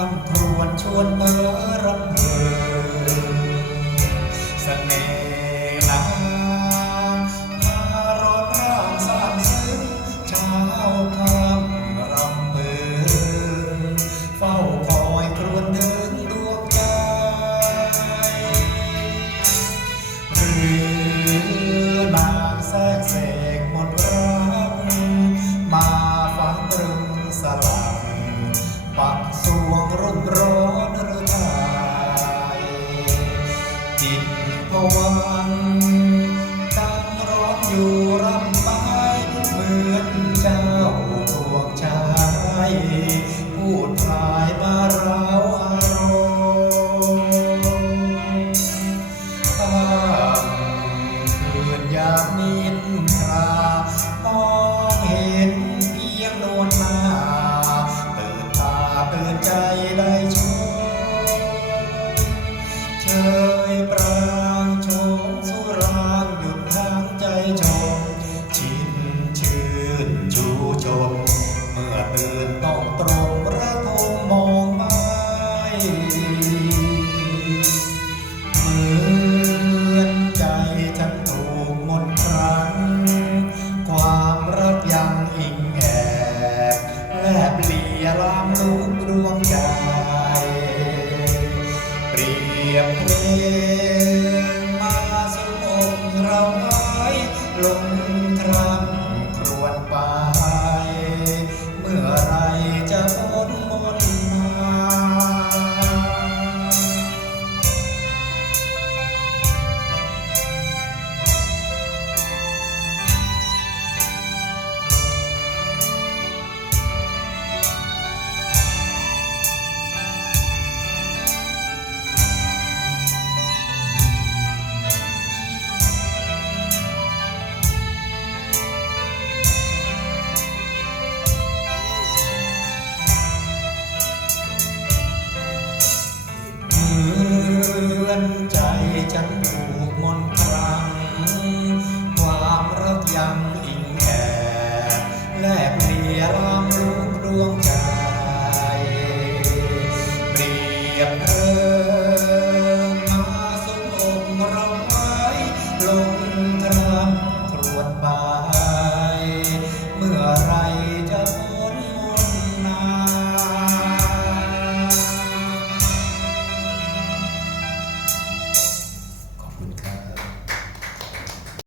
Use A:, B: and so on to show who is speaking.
A: รำครวนชวนเพ้อรบเพ้อ อยู่รำไปเหมือนเจ้าดวงชายพูดพายมาเราอารมณ์ข้ามคืนยามนินทรามองเห็นเพียงโนนหน้าตื่นตาตื่นใจได้ ชม ชินชื่นชูชม เมื่อตื่นต้องตรงระทมมองไม้เหมือนใจฉันถูกมนครั้ง ความรักยังอิงแอบแลบเลียลามลุกดวงใจเปรียบเพลงมาสุดอกเรา ลงครำครวนไป เมื่อไรจะพ้น อนใจฉันถูกมนต์ครั้งความรักยังอิงแอบแลบเลียนลูกดวงใจ